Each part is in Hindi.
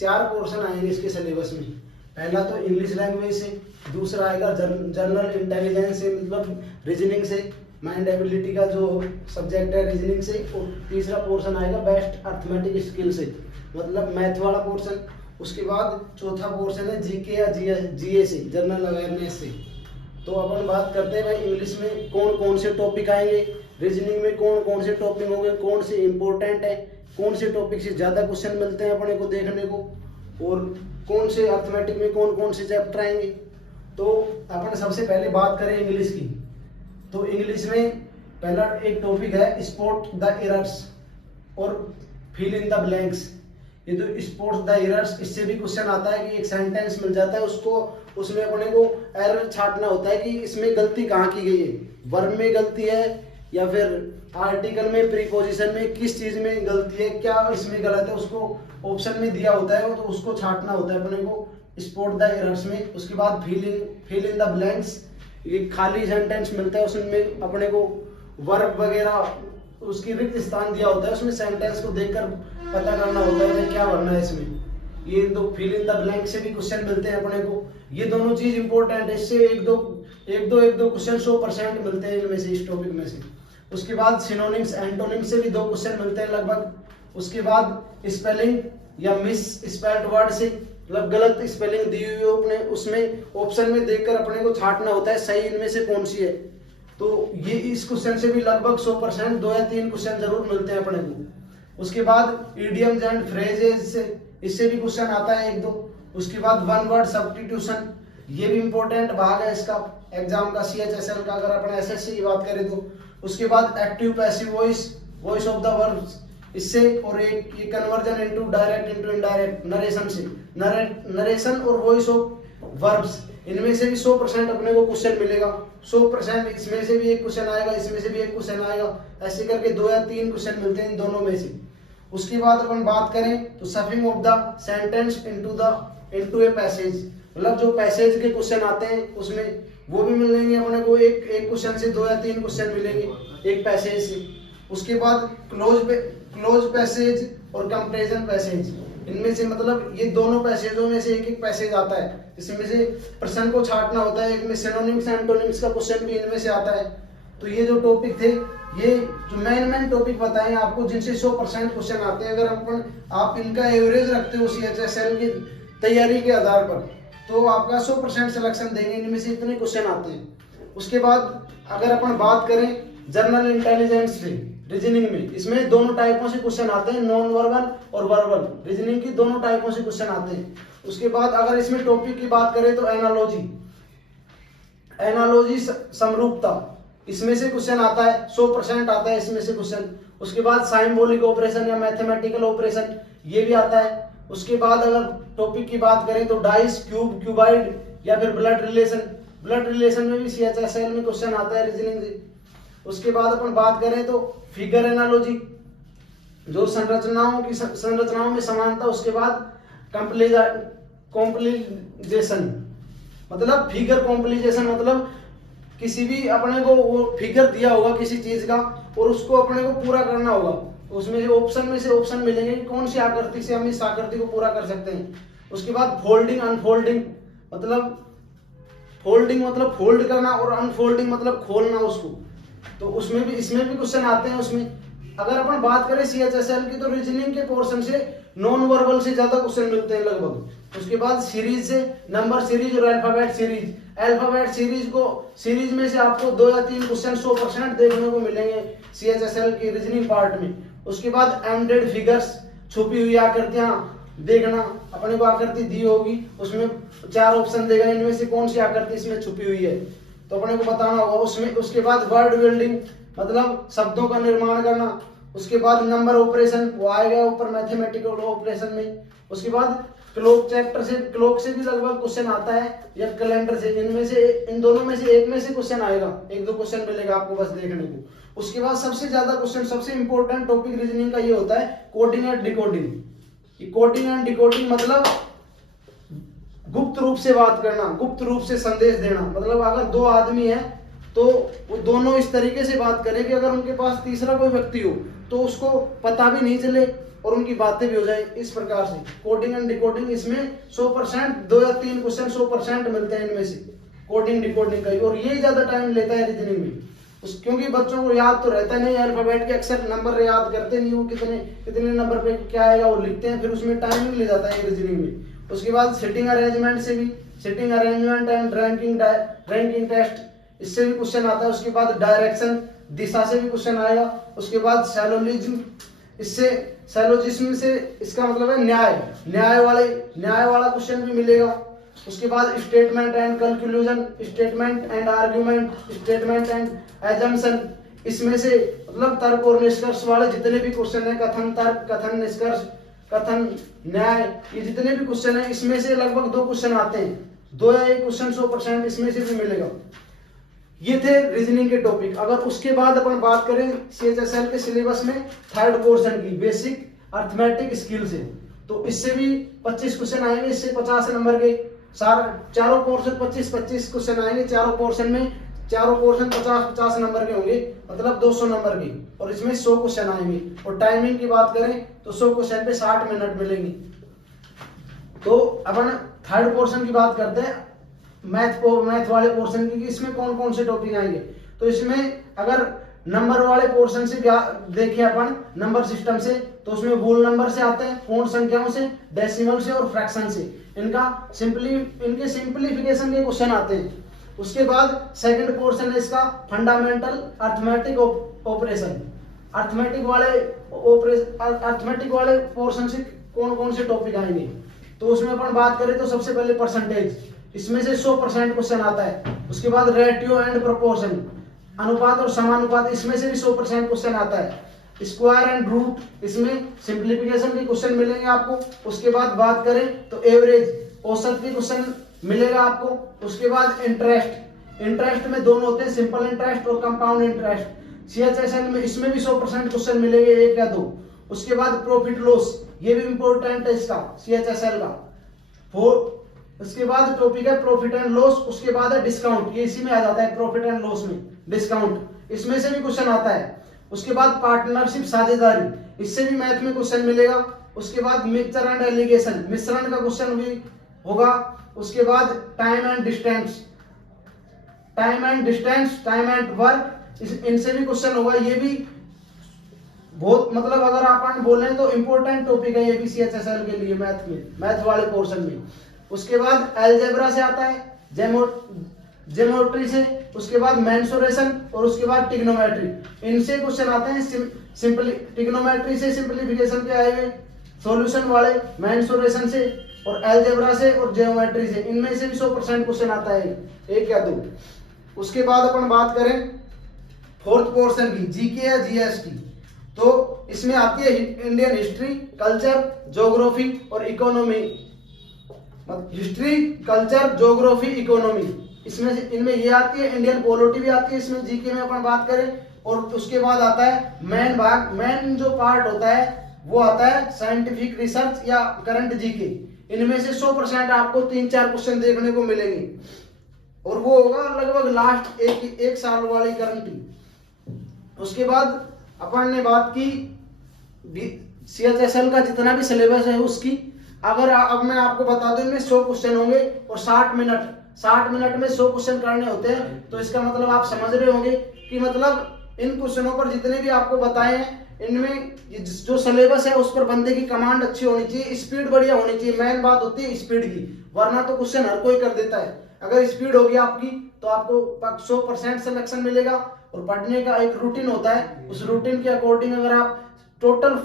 4 पोर्शन आएंगे इसके सिलेबस में। पहला तो इंग्लिश लैंग्वेज से, दूसरा आएगा जनरल इंटेलिजेंस से मतलब रीजनिंग से, माइंड एबिलिटी का जो सब्जेक्ट है रीजनिंग से, और तीसरा पोर्शन आएगा बेस्ट अर्थमेटिक स्किल से मतलब मैथ वाला पोर्शन। उसके बाद चौथा पोर्शन है जीके या जीए से, जनरल अवेयरनेस से। तो अपन बात करते हैं भाई इंग्लिश में कौन कौन से टॉपिक आएंगे, रीजनिंग में कौन कौन से टॉपिक होंगे, कौन से इंपॉर्टेंट है, कौन से टॉपिक से ज़्यादा क्वेश्चन मिलते हैं अपने को देखने को, और कौन से अर्थमेटिक में कौन कौन से चैप्टर आएंगे। तो अपन सबसे पहले बात करें इंग्लिश की। तो इंग्लिश में पहला एक टॉपिक है स्पॉट द एरर्स और फिल इन द ब्लैंक्स। ये जो स्पॉट द एरर्स, इससे भी क्वेश्चन आता है कि एक सेंटेंस मिल जाता है उसको, उसमें अपने को एरर छांटना होता है कि इसमें गलती कहाँ की गई है, वर्ब में गलती है या फिर आर्टिकल में, प्रीपोजिशन में, किस चीज में गलती है, क्या इसमें गलत है, उसको ऑप्शन में दिया होता है वो, तो उसको छांटना होता है अपने को स्पॉट द एरर्स में। उसके बाद फिल इन द ब्लैंक्स, ये खाली सेंटेंस मिलता है उसमें अपने को वर्ब वगैरह उसकी रिक्त स्थान दिया होता है, उसमें सेंटेंस को देखकर पता करना होता है कि क्या भरना है इसमें। ये दो फिल इन द ब्लैंक से भी क्वेश्चन मिलते हैं अपने को, ये दोनों चीज इंपॉर्टेंट है, इससे एक दो क्वेश्चन 100% मिलते हैं इनमें से, इस टॉपिक में से। उसके बाद सिनोनिम्स एंटोनिम्स से भी 2 क्वेश्चन मिलते हैं लगभग। उसके बाद स्पेलिंग या मिस स्पेल्ड वर्ड से मतलब गलत स्पेलिंग दी हुई हो अपने, उसमें ऑप्शन में देखकर अपने को छांटना होता है सही इनमें से कौन सी है। तो ये इस क्वेश्चन से भी लगभग 100% 2 या 3 क्वेश्चन जरूर मिलते हैं अपने को। उसके बाद इडियम्स एंड फ्रेजेस से, इससे भी क्वेश्चन आता है 1-2। उसके बाद वन वर्ड सब्स्टिट्यूशन, ये भी इंपॉर्टेंट भाग है इसका एग्जाम का, CHSL का, अगर अपन SSC की बात करें तो। उसके बाद active passive voice of the verbs, इससे, और एक ये conversion into direct into indirect narration से, नरेशन और वॉइस ऑफ वर्ब्स, इनमें से भी 100% अपने को क्वेश्चन मिलेगा। 100% इसमें से भी एक क्वेश्चन आएगा, इसमें से भी एक क्वेश्चन आएगा, ऐसे करके 2 या 3 क्वेश्चन मिलते हैं इन दोनों में से। उसके बाद अपन बात करें तो shuffling of the sentence into a passage, मतलब जो पैसेज के क्वेश्चन आते हैं उसमें वो भी मिलेंगे अपने को, एक क्वेश्चन से 2 या 3 क्वेश्चन मिलेंगे एक पैसेज से। उसके बाद क्लोज पैसेज और कंपैरिजन पैसेज, इनमें से मतलब ये दोनों पैसेजों में से एक पैसेज आता है, इसमें से प्रश्न को छांटना होता है, एक में सिनोनिम्स एंटोनिम्स का क्वेश्चन भी इनमें से आता है। तो ये जो टॉपिक थे, ये जो मेन टॉपिक बताए आपको जिनसे 100% क्वेश्चन आते हैं, अगर आप इनका एवरेज रखते हो CHSL की तैयारी के आधार पर, तो आपका 100% सिलेक्शन देंगे, इनमें से इतने क्वेश्चन आते हैं। उसके बाद अगर अपन बात करें जनरल इंटेलिजेंस से रीजनिंग में, इसमें दोनों टाइपों से क्वेश्चन आते हैं, नॉन वर्बल और वर्बल, रीजनिंग की दोनों टाइपों से क्वेश्चन आते हैं। उसके बाद अगर इसमें टॉपिक की बात करें तो एनालॉजी समरूपता, इसमें से क्वेश्चन आता है, 100% आता है इसमें से क्वेश्चन। उसके बाद साइम्बोलिक ऑपरेशन या मैथमेटिकल ऑपरेशन, ये भी आता है। उसके बाद अगर टॉपिक की बात करें तो डाइस, क्यूबाइड या फिर ब्लड रिलेशन में भी CHSL में क्वेश्चन आता है रीजनिंग से। उसके बाद अपन बात करें तो फिगर एनालॉजी, जो संरचनाओं में समानता। उसके बाद कॉम्प्लीजेशन, मतलब फिगर कॉम्प्लीजेशन, मतलब किसी भी अपने को वो फिगर दिया होगा किसी चीज का और उसको अपने को पूरा करना होगा, उसमें ऑप्शन में से ऑप्शन मिलेंगे कि कौन सी आकृति से हम इस आकृति को पूरा कर सकते हैं। उसके बाद फोल्डिंग अनफोल्डिंग, मतलब फोल्डिंग मतलब फोल्ड करना और अनफोल्डिंग मतलब खोलना उसको, तो इसमें भी क्वेश्चन आते हैं उसमें। अगर अपन बात करें CHSL की, तो रीजनिंग के पोर्शन से नॉन वर्बल से ज्यादा क्वेश्चन मिलते हैं लगभग। उसके बाद सीरीज से नंबर सीरीज और अल्फाबेट सीरीज में से आपको 2 या 3 क्वेश्चन 100% देखने को मिलेंगे CHSL की रीजनिंग पार्ट में। उसके बाद एम्बेडेड फिगर्स, छुपी हुई आकृतियां देखना, अपने को आकृति दी होगी, उसमें 4 ऑप्शन देगा, इनमें से कौन सी आकृति इसमें छुपी हुई है, तो अपने को बताना होगा उसमें। उसके बाद वर्ड बिल्डिंग, मतलब शब्दों का निर्माण करना। उसके बाद नंबर ऑपरेशन, वो आएगा ऊपर मैथमेटिकल ऑपरेशन में। उसके बाद क्लॉक से भी लगभग क्वेश्चन आता है, या कैलेंडर से, इन दोनों में से एक में से क्वेश्चन आएगा, 1-2 क्वेश्चन मिलेगा आपको बस देखने को। उसके बाद सबसे ज्यादा क्वेश्चन, सबसे इंपॉर्टेंट टॉपिक रीजनिंग का ये होता है coding and decoding. Coding and decoding मतलब गुप्त रूप से बात करना, गुप्त रूप से संदेश देना, मतलब अगर 2 आदमी है तो वो दोनों इस तरीके से बात करें कि अगर उनके पास तीसरा कोई व्यक्ति हो तो उसको पता भी नहीं चले और उनकी बातें भी हो जाए। इस प्रकार से कोडिंग एंड डिकोडिंग, इसमें 100% 2 या 3 क्वेश्चन 100% मिलते हैं इनमें से कोडिंग डिकोडिंग का, और ये ज्यादा टाइम लेता है रीजनिंग में क्योंकि बच्चों को याद तो रहता नहीं, अल्फाबेट के अक्सर नंबर याद करते नहीं, वो कितने नंबर पे क्या आएगा वो लिखते हैं, फिर उसमें टाइमिंग ले जाता है रीजनिंग में। उसके बाद सिटिंग अरेंजमेंट से भी, sitting arrangement and ranking test, इससे भी क्वेश्चन आता है। उसके बाद डायरेक्शन, दिशा से भी क्वेश्चन आएगा। उसके बाद सैलोजिज्म, इससे सैलोजिज्म से इसका मतलब है न्याय वाला क्वेश्चन भी मिलेगा। उसके बाद statement and conclusion, statement and argument, statement and assumption, इसमें से मतलब तर्क और निष्कर्ष वाले जितने भी क्वेश्चन है, कथन तर्क, कथन निष्कर्ष, कथन न्याय, ये जितने भी क्वेश्चन है इसमें से लगभग 2 क्वेश्चन आते हैं, 2 या 1 क्वेश्चन 100% इसमें से भी मिलेगा। ये थे रीजनिंग के टॉपिक। अगर उसके बाद अपन बात करें CHSL के सिलेबस में थर्ड पोर्शन की, बेसिक अर्थमेटिक स्किल से, तो इससे भी 25 क्वेश्चन आएंगे, इससे 50 नंबर के चारों पोर्शन 25-25 क्वेश्चन आएंगे। चारों पोर्शन 50-50 नंबर के होंगे, मतलब 200 नंबर के, और इसमें 100 क्वेश्चन आएंगे। और टाइमिंग की बात करें तो 100 क्वेश्चन पे 60 मिनट मिलेंगे। तो अपन थर्ड पोर्शन की बात करते हैं, मैथ वाले पोर्शन की, इसमें कौन कौन से टॉपिक आएंगे। तो इसमें अगर नंबर वाले पोर्शन से देखें अपन, नंबर सिस्टम से, तो उसमें होल नंबर से आते हैं, पूर्ण संख्याओं से, डेसिमल से और फ्रैक्शन से, इनके सिंपलीफिकेशन के क्वेश्चन आते हैं। उसके बाद सेकंड पोर्शन है इसका फंडामेंटल अर्थमेटिक ऑपरेशन, अर्थमेटिक वाले पोर्शन से कौन कौन से टॉपिक आएंगे। तो उसमें अपन बात करें तो सबसे पहले परसेंटेज, इसमें से 100% क्वेश्चन आता है। उसके बाद रेशियो एंड प्रोपोर्शन, अनुपात और समानुपात, इसमें से भी 100% क्वेश्चन आता है। स्क्वायर एंड रूट, इसमें सिंप्लीफिकेशन के क्वेश्चन मिलेंगे आपको। उसके बाद बात करें तो एवरेज, औसत के क्वेश्चन मिलेगा आपको। उसके बाद इंटरेस्ट में दोनों होते हैं, सिंपल इंटरेस्ट और कंपाउंड इंटरेस्ट। CHSL में इसमें भी 100% क्वेश्चन मिलेंगे, 1 या 2। उसके बाद प्रॉफिट लॉस, ये भी इंपॉर्टेंट है इसका CHSL का। उसके बाद टॉपिक है प्रॉफिट एंड लॉस। उसके बाद है डिस्काउंट, ये इसी में आ जाता है, प्रॉफिट एंड लॉस में डिस्काउंट, इसमें से भी क्वेश्चन आता है। उसके बाद पार्टनरशिप, साझेदारी, इससे भी मैथ में क्वेश्चन मिलेगा। उसके बाद मिक्सचर एंड एलिगेशन, मिश्रण का क्वेश्चन भी होगा। उसके बाद time and distance, time and work, इनसे भी क्वेश्चन होगा। ये भी बहुत, मतलब अगर अपन बोलें तो इंपॉर्टेंट टॉपिक है ये भी CHSL के लिए, मैथ वाले पोर्शन में। उसके बाद अलजेब्रा से आता है, ज्योमेट्री से, उसके बाद मेंसुरेशन, और उसके बाद ट्रिग्नोमेट्री, इनसे क्वेश्चन आते हैं। ट्रिग्नोमेट्री से सिंपलीफिकेशन के आएंगे, सॉल्यूशन वाले, मेंसुरेशन से और अलजेब्रा से और ज्योमेट्री से, इनमें से भी 100% क्वेश्चन आता है, 1 या 2। उसके बाद अपन बात करें फोर्थ पोर्शन की, GK या GS की, तो इसमें आती है इंडियन हिस्ट्री, कल्चर, ज्योग्राफी और economy. History, culture, geography, economy, इनमें ये आती है। इंडियन पॉलिटी भी आती है इसमें, GK में अपन बात करें। और उसके बाद आता है मेन जो पार्ट होता है वो आता है साइंटिफिक रिसर्च या करंट GK। इनमें से 100% आपको 3-4 क्वेश्चन देखने को मिलेंगे, और वो होगा लगभग लास्ट एक साल वाली करंट। उसके बाद अपन ने बात की CHSL का जितना भी सिलेबस है उसकी। अगर अब मैं आपको बता दूं, इनमें 100 क्वेश्चन होंगे और 60 मिनट में 100 क्वेश्चन करने होते हैं। तो इसका मतलब आप समझ रहे होंगे कि मतलब इन क्वेश्चनों पर जितने भी आपको बताए हैं, इनमें जो सिलेबस है उस पर बंदे की कमांड अच्छी होनी चाहिए, स्पीड बढ़िया होनी चाहिए। मेन बात होती है स्पीड की, वरना तो क्वेश्चन हर कोई कर देता है। अगर स्पीड होगी आपकी तो आपको 100% सिलेक्शन मिलेगा। और पढ़ने का एक रूटीन होता है, उस रूटीन के अकॉर्डिंग अगर आप टोटल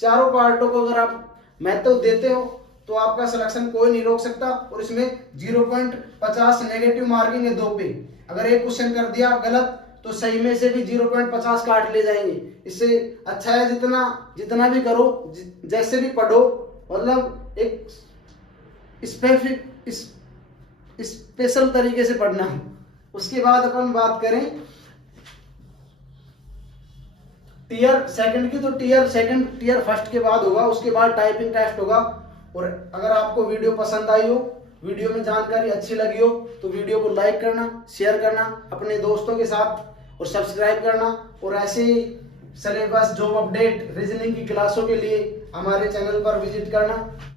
चारों पार्टों को अगर आप महत्व देते हो तो आपका सिलेक्शन कोई नहीं रोक सकता। और इसमें 0.50 नेगेटिव मार्किंग है 2 पे। अगर एक क्वेश्चन कर दिया गलत तो सही में से भी 0.50 काट ले जाएंगे। इससे अच्छा है जितना भी करो, जैसे भी पढ़ो, मतलब एक स्पेशल तरीके से पढ़ना। उसके बाद अपन बात करें टीयर सेकंड की, तो टीयर फर्स्ट के बाद होगा। उसके बाद टाइपिंग टेस्ट होगा। और अगर आपको वीडियो पसंद आई हो, वीडियो में जानकारी अच्छी लगी हो तो वीडियो को लाइक करना, शेयर करना अपने दोस्तों के साथ और सब्सक्राइब करना। और ऐसे ही सिलेबस, जॉब अपडेट, रीजनिंग की क्लासों के लिए हमारे चैनल पर विजिट करना।